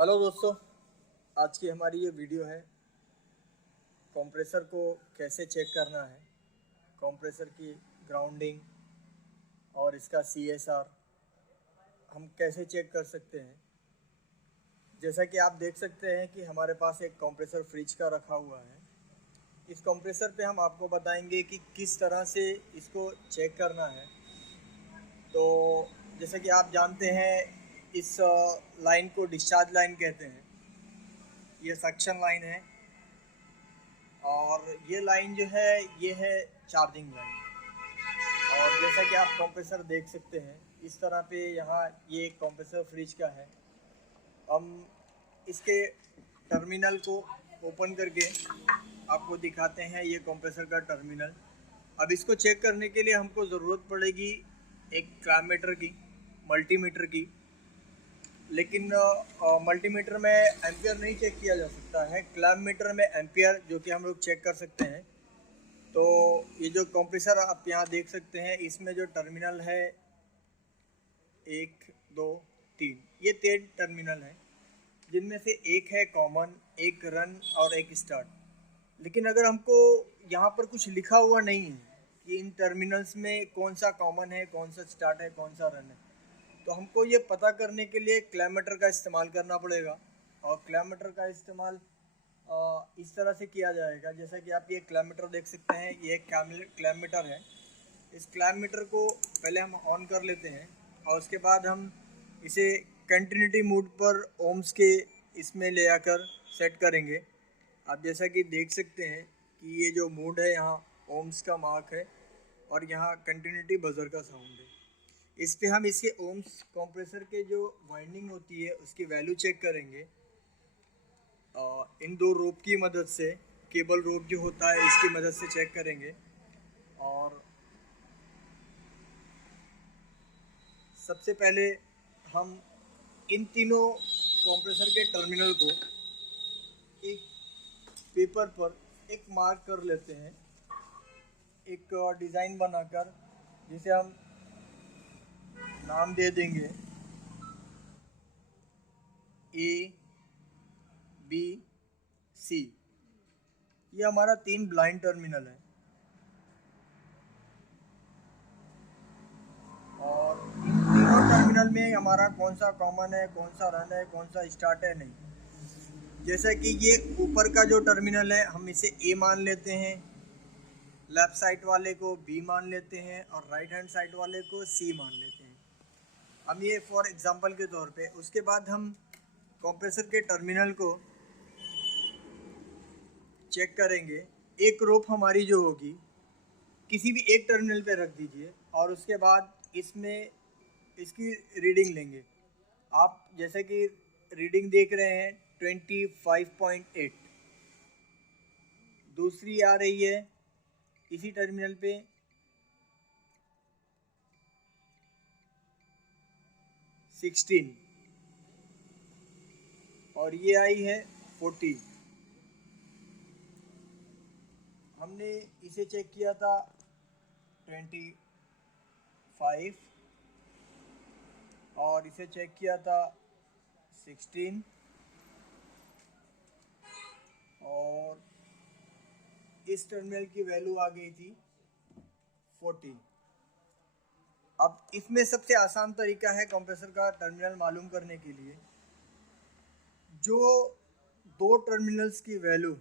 Hello दोस्तों, आज की हमारी ये वीडियो है कंप्रेसर को कैसे चेक करना है। कंप्रेसर की ग्राउंडिंग और इसका CSR हम कैसे चेक कर सकते हैं। जैसा कि आप देख सकते हैं कि हमारे पास एक कंप्रेसर फ्रिज का रखा हुआ है। इस कंप्रेसर पे हम आपको बताएंगे कि किस तरह से इसको चेक करना है। तो जैसा कि आप जानते हैं, इस लाइन को डिस्चार्ज लाइन कहते हैं। ये सक्शन लाइन है और ये लाइन जो है ये है चार्जिंग लाइन। और जैसा कि आप कंप्रेसर देख सकते हैं, इस तरह पे यहाँ ये एक कंप्रेसर फ्रिज का है। हम इसके टर्मिनल को ओपन करके आपको दिखाते हैं। ये कंप्रेसर का टर्मिनल। अब इसको चेक करने के लिए हमको ज़रूरत पड़ेगी एक क्लैममीटर की, मल्टीमीटर की। लेकिन मल्टीमीटर में एम्पियर नहीं चेक किया जा सकता है। क्लैममीटर में एम्पियर जो कि हम लोग चेक कर सकते हैं। तो ये जो कंप्रेसर आप यहाँ देख सकते हैं, इसमें जो टर्मिनल है 1 2 3, ये 3 टर्मिनल हैं, जिनमें से एक है कॉमन, एक रन और एक स्टार्ट। लेकिन अगर हमको यहाँ पर कुछ लिखा हुआ नहीं है कि इन टर्मिनल्स में कौन सा कॉमन है, कौन सा स्टार्ट है, कौन सा रन है, तो हमको ये पता करने के लिए क्लैममीटर का इस्तेमाल करना पड़ेगा। और क्लैममीटर का इस्तेमाल इस तरह से किया जाएगा। जैसा कि आप ये क्लैममीटर देख सकते हैं, ये एक क्लैममीटर है। इस क्लैममीटर को पहले हम ऑन कर लेते हैं और उसके बाद हम इसे कंटिन्यूटी मोड पर ओम्स के इसमें ले आकर सेट करेंगे। आप जैसा कि देख सकते हैं कि ये जो मोड है, यहाँ ओम्स का मार्क है और यहाँ कंटिन्यूटी बजर का साउंड है। इस पे हम इसके ओम्स कंप्रेसर के जो वाइंडिंग होती है उसकी वैल्यू चेक करेंगे। इन 2 रोप की मदद से, केबल रोप जो होता है इसकी मदद से चेक करेंगे। और सबसे पहले हम इन तीनों कंप्रेसर के टर्मिनल को एक पेपर पर एक मार्क कर लेते हैं, एक डिज़ाइन बनाकर, जिसे हम नाम दे देंगे ABC। ये हमारा 3 ब्लाइंड टर्मिनल है और इन तीनों टर्मिनल में हमारा कौन सा कॉमन है, कौन सा रन है, कौन सा स्टार्ट है, नहीं। जैसा कि ये ऊपर का जो टर्मिनल है, हम इसे A मान लेते हैं, लेफ्ट साइड वाले को B मान लेते हैं और राइट हैंड साइड वाले को C मान लेते हैं। हम ये फॉर एग्जांपल के तौर पे। उसके बाद हम कंप्रेसर के टर्मिनल को चेक करेंगे। एक रोप हमारी जो होगी, किसी भी एक टर्मिनल पे रख दीजिए और उसके बाद इसमें इसकी रीडिंग लेंगे। आप जैसे कि रीडिंग देख रहे हैं 25.8। दूसरी आ रही है इसी टर्मिनल पे 16 और ये आई है 40। हमने इसे चेक किया था 25 और इसे चेक किया था 16 और इस टर्मिनल की वैल्यू आ गई थी 40। अब इसमें सबसे आसान तरीका है कंप्रेसर का टर्मिनल मालूम करने के लिए। जो 2 टर्मिनल्स की वैल्यू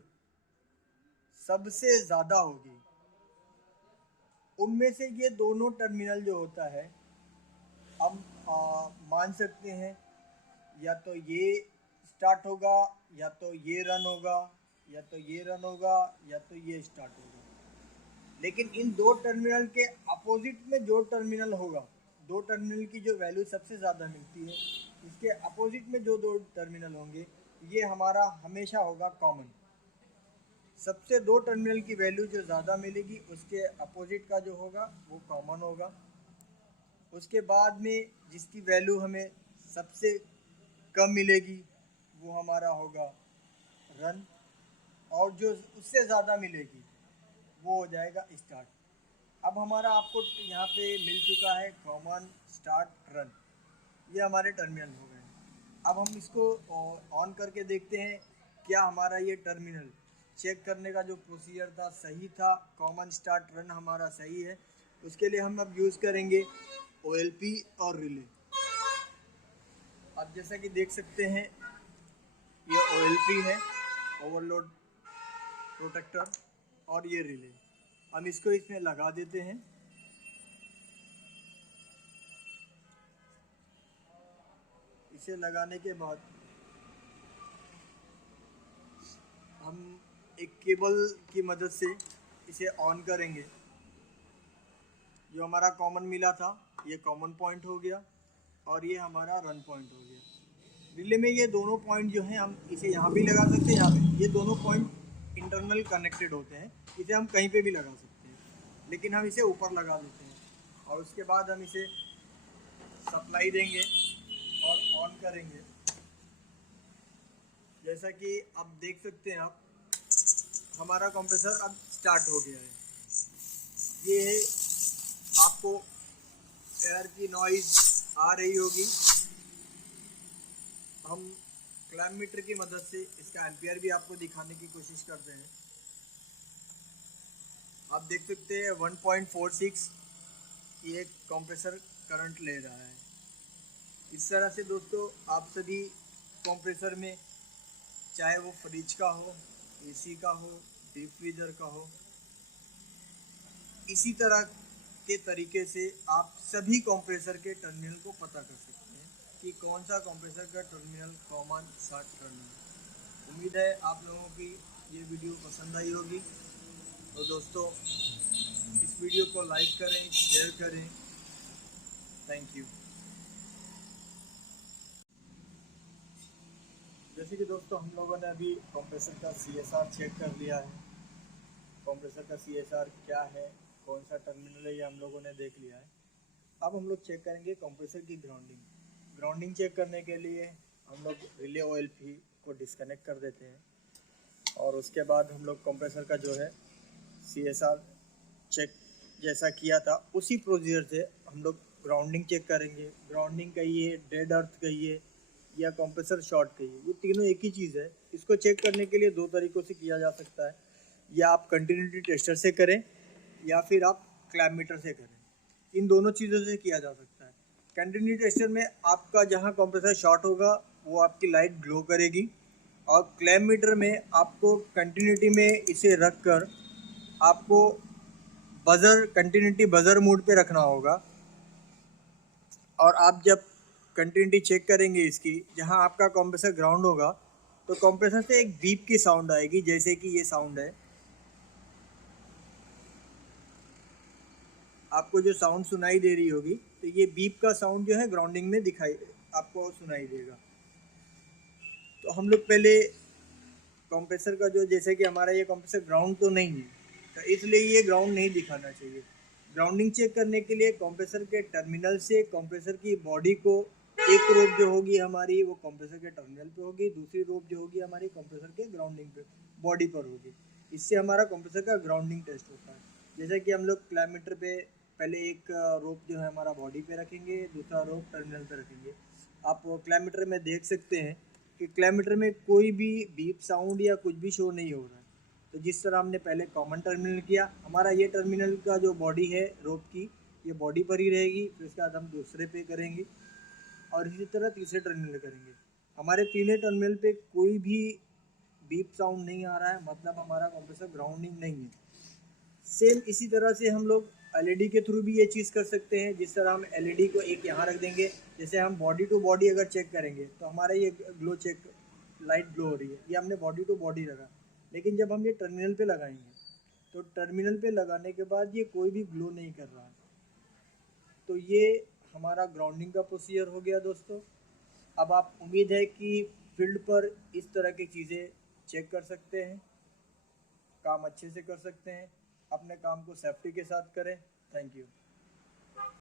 सबसे ज़्यादा होगी, उनमें से ये दोनों टर्मिनल जो होता है, हम मान सकते हैं या तो ये स्टार्ट होगा, या तो ये रन होगा, या तो ये रन होगा, या तो ये स्टार्ट होगा। लेकिन इन 2 टर्मिनल के अपोजिट में जो टर्मिनल होगा, 2 टर्मिनल की जो वैल्यू सबसे ज़्यादा मिलती है, इसके अपोजिट में जो 2 टर्मिनल होंगे, ये हमारा हमेशा होगा कॉमन। सबसे 2 टर्मिनल की वैल्यू जो ज़्यादा मिलेगी, उसके अपोजिट का जो होगा वो कॉमन होगा। उसके बाद में जिसकी वैल्यू हमें सबसे कम मिलेगी वो हमारा होगा रन, और जो उससे ज़्यादा मिलेगी वो हो जाएगा स्टार्ट। अब हमारा आपको यहाँ पे मिल चुका है कॉमन, स्टार्ट, रन। ये हमारे टर्मिनल हो गए। अब हम इसको ऑन करके देखते हैं क्या हमारा ये टर्मिनल चेक करने का जो प्रोसीजर था सही था, कॉमन स्टार्ट रन हमारा सही है। उसके लिए हम अब यूज़ करेंगे OLP और रिले। अब जैसा कि देख सकते हैं ये OLP है, ओवरलोड प्रोटेक्टर, और ये रिले। हम इसको इसमें लगा देते हैं। इसे लगाने के बाद हम एक केबल की मदद से इसे ऑन करेंगे। जो हमारा कॉमन मिला था ये कॉमन पॉइंट हो गया और ये हमारा रन पॉइंट हो गया। रिले में ये दोनों पॉइंट जो हैं हम इसे यहाँ भी लगा सकते हैं, यहाँ पे। ये दोनों पॉइंट इंटरनल कनेक्टेड होते हैं, इसे हम कहीं पे भी लगा सकते हैं, लेकिन हम इसे ऊपर लगा देते हैं और उसके बाद हम इसे सप्लाई देंगे और ऑन करेंगे। जैसा कि आप देख सकते हैं, आप हमारा कंप्रेसर अब स्टार्ट हो गया है। ये है, आपको एयर की नॉइज आ रही होगी। हम क्लैम्प मीटर की मदद से इसका एम्पियर भी आपको दिखाने की कोशिश करते हैं। आप देख सकते हैं 1.46 ये कंप्रेसर करंट ले रहा है। इस तरह से दोस्तों आप सभी कंप्रेसर में, चाहे वो फ्रिज का हो, AC का हो, डीप फ्रीजर का हो, इसी तरह के तरीके से आप सभी कंप्रेसर के टर्मिनल को पता कर सकते हैं कि कौन सा कंप्रेसर का टर्मिनल कॉमन स्टार्ट करना है। उम्मीद है आप लोगों की ये वीडियो पसंद आई होगी। तो दोस्तों इस वीडियो को लाइक करें, शेयर करें। Thank you. जैसे कि दोस्तों हम लोगों ने अभी कंप्रेसर का CSR चेक कर लिया है। कंप्रेसर का CSR क्या है, कौन सा टर्मिनल है, ये हम लोगों ने देख लिया है। अब हम लोग चेक करेंगे कंप्रेसर की ग्राउंडिंग। ग्राउंडिंग चेक करने के लिए हम लोग रिले OLP को डिस्कनेक्ट कर देते हैं और उसके बाद हम लोग कंप्रेसर का जो है CSR चेक जैसा किया था उसी प्रोसीजर से हम लोग ग्राउंडिंग चेक करेंगे। ग्राउंडिंग कहिए, डेड अर्थ कहिए या कंप्रेसर शॉर्ट कहिए, ये तीनों एक ही चीज़ है। इसको चेक करने के लिए दो तरीक़ों से किया जा सकता है, या आप कंटिन्यूटी टेस्टर से करें या फिर आप क्लैम्प मीटर से करें। इन दोनों चीज़ों से किया जा सकता है। कंटिन्यूटी टेस्टर में आपका जहाँ कंप्रेसर शॉर्ट होगा वो आपकी लाइट ग्लो करेगी, और क्लैम्प मीटर में आपको कंटिन्यूटी में इसे रख कर आपको बज़र, कंटिन्यूटी बज़र मोड पे रखना होगा। और आप जब कंटिन्यूटी चेक करेंगे इसकी, जहाँ आपका कंप्रेसर ग्राउंड होगा तो कंप्रेसर से एक बीप की साउंड आएगी, जैसे कि ये साउंड है। आपको जो साउंड सुनाई दे रही होगी, तो ये बीप का साउंड जो है ग्राउंडिंग में दिखाई आपको सुनाई देगा। तो हम लोग पहले कंप्रेसर का जो, जैसे कि हमारा ये कंप्रेसर ग्राउंड तो नहीं है, तो इसलिए ये ग्राउंड नहीं दिखाना चाहिए। ग्राउंडिंग चेक करने के लिए कंप्रेसर के टर्मिनल से कंप्रेसर की बॉडी को, एक रोप जो होगी हमारी वो कंप्रेसर के टर्मिनल पे होगी, दूसरी रोप जो होगी हमारी कंप्रेसर के ग्राउंडिंग पे, बॉडी पर होगी। इससे हमारा कंप्रेसर का ग्राउंडिंग टेस्ट होता है। जैसे कि हम लोग क्लैम्प मीटर पे पहले एक रोप जो है हमारा बॉडी पे रखेंगे, दूसरा रोप टर्मिनल पे रखेंगे। आप क्लैम्प मीटर में देख सकते हैं कि क्लैम्प मीटर में कोई भी बीप साउंड या कुछ भी शो नहीं हो रहा है। तो जिस तरह हमने पहले कॉमन टर्मिनल किया, हमारा ये टर्मिनल का जो बॉडी है रोप की, ये बॉडी पर ही रहेगी। फिर उसके बाद हम दूसरे पे करेंगे और इसी तरह तीसरे टर्मिनल करेंगे। हमारे तीनों टर्मिनल पे कोई भी बीप साउंड नहीं आ रहा है, मतलब हमारा कंप्रेसर ग्राउंडिंग नहीं है। सेम इसी तरह से हम लोग LED के थ्रू भी ये चीज़ कर सकते हैं। जिस तरह हम LED को एक यहाँ रख देंगे, जैसे हम बॉडी टू बॉडी अगर चेक करेंगे तो हमारा ये ग्लो चेक, लाइट ग्लो हो रही है, ये हमने बॉडी टू बॉडी रखा। लेकिन जब हम ये टर्मिनल पे लगाएंगे तो टर्मिनल पे लगाने के बाद ये कोई भी ग्लो नहीं कर रहा है। तो ये हमारा ग्राउंडिंग का प्रोसीजर हो गया दोस्तों। अब आप, उम्मीद है कि फील्ड पर इस तरह की चीज़ें चेक कर सकते हैं, काम अच्छे से कर सकते हैं। अपने काम को सेफ्टी के साथ करें। Thank you.